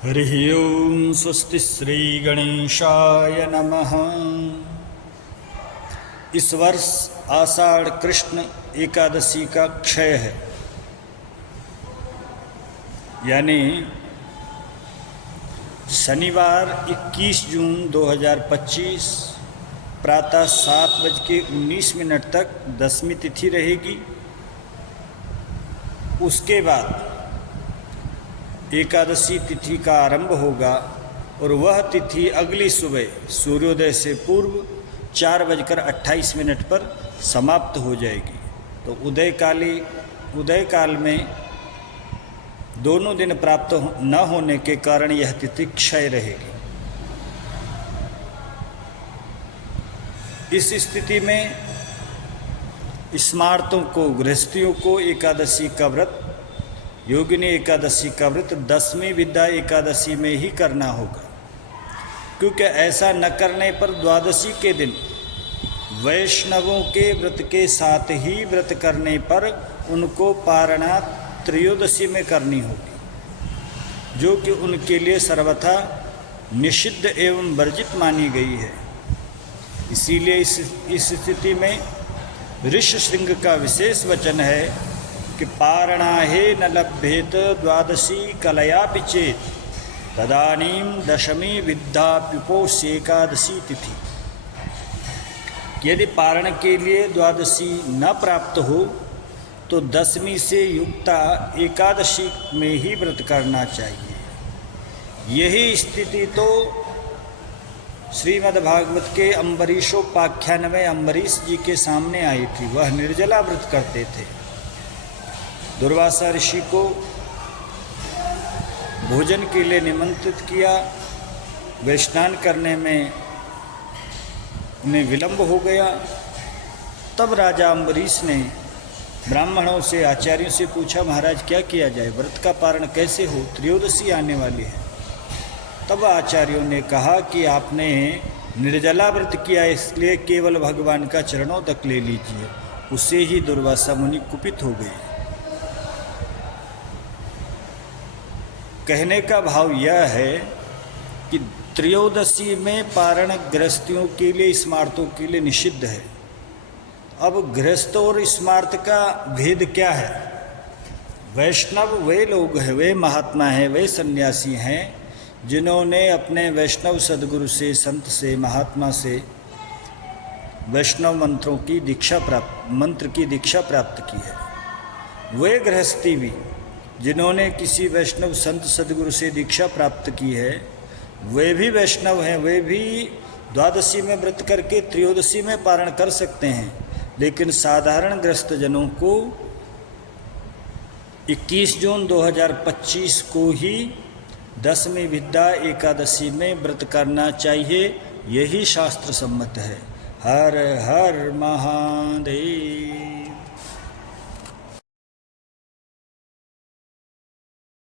हरिः ओं स्वस्ति श्री गणेशाय नमः। इस वर्ष आषाढ़ कृष्ण एकादशी का क्षय है, यानी शनिवार 21 जून 2025 प्रातः 7:19 तक दसवीं तिथि रहेगी। उसके बाद एकादशी तिथि का आरंभ होगा और वह तिथि अगली सुबह सूर्योदय से पूर्व 4:28 पर समाप्त हो जाएगी। तो उदय काल में दोनों दिन प्राप्त न होने के कारण यह तिथि क्षय रहेगी। इस स्थिति में स्मार्तों को, गृहस्थियों को एकादशी का व्रत, योगिनी एकादशी का व्रत दसवीं विद्या एकादशी में ही करना होगा, क्योंकि ऐसा न करने पर द्वादशी के दिन वैष्णवों के व्रत के साथ ही व्रत करने पर उनको पारणा त्रयोदशी में करनी होगी, जो कि उनके लिए सर्वथा निषिद्ध एवं वर्जित मानी गई है। इसीलिए इस स्थिति में ऋष्यशृंग का विशेष वचन है कि पारणाहे न लभ्येत द्वादशी कलयापि चेत तदानीं दशमी विद्याप्युपोष्य एकादशी तिथि। यदि पारण के लिए द्वादशी न प्राप्त हो तो दसवीं से युक्ता एकादशी में ही व्रत करना चाहिए। यही स्थिति तो श्रीमद्भागवत के अम्बरीशोपाख्यान में अम्बरीश जी के सामने आई थी। वह निर्जला व्रत करते थे। दुर्वासा ऋषि को भोजन के लिए निमंत्रित किया, वे स्नान करने में उन्हें विलंब हो गया। तब राजा अम्बरीश ने ब्राह्मणों से, आचार्यों से पूछा, महाराज क्या किया जाए, व्रत का पारण कैसे हो, त्रयोदशी आने वाली है। तब आचार्यों ने कहा कि आपने निर्जला व्रत किया, इसलिए केवल भगवान का चरणों तक ले लीजिए। उससे ही दुर्वासा मुनि कुपित हो गए। कहने का भाव यह है कि त्रयोदशी में पारण गृहस्थियों के लिए, स्मार्तों के लिए निषिद्ध है। अब गृहस्थ और स्मार्त का भेद क्या है? वैष्णव वे लोग हैं, वे महात्मा हैं, वे सन्यासी हैं जिन्होंने अपने वैष्णव सद्गुरु से, संत से, महात्मा से वैष्णव मंत्र की दीक्षा प्राप्त की है। वे गृहस्थी भी जिन्होंने किसी वैष्णव संत सद्गुरु से दीक्षा प्राप्त की है, वे भी वैष्णव हैं। वे भी द्वादशी में व्रत करके त्रयोदशी में पारण कर सकते हैं, लेकिन साधारण गृहस्थ जनों को 21 जून 2025 को ही दसवीं विद्या एकादशी में व्रत करना चाहिए। यही शास्त्र सम्मत है। हर हर महादेव।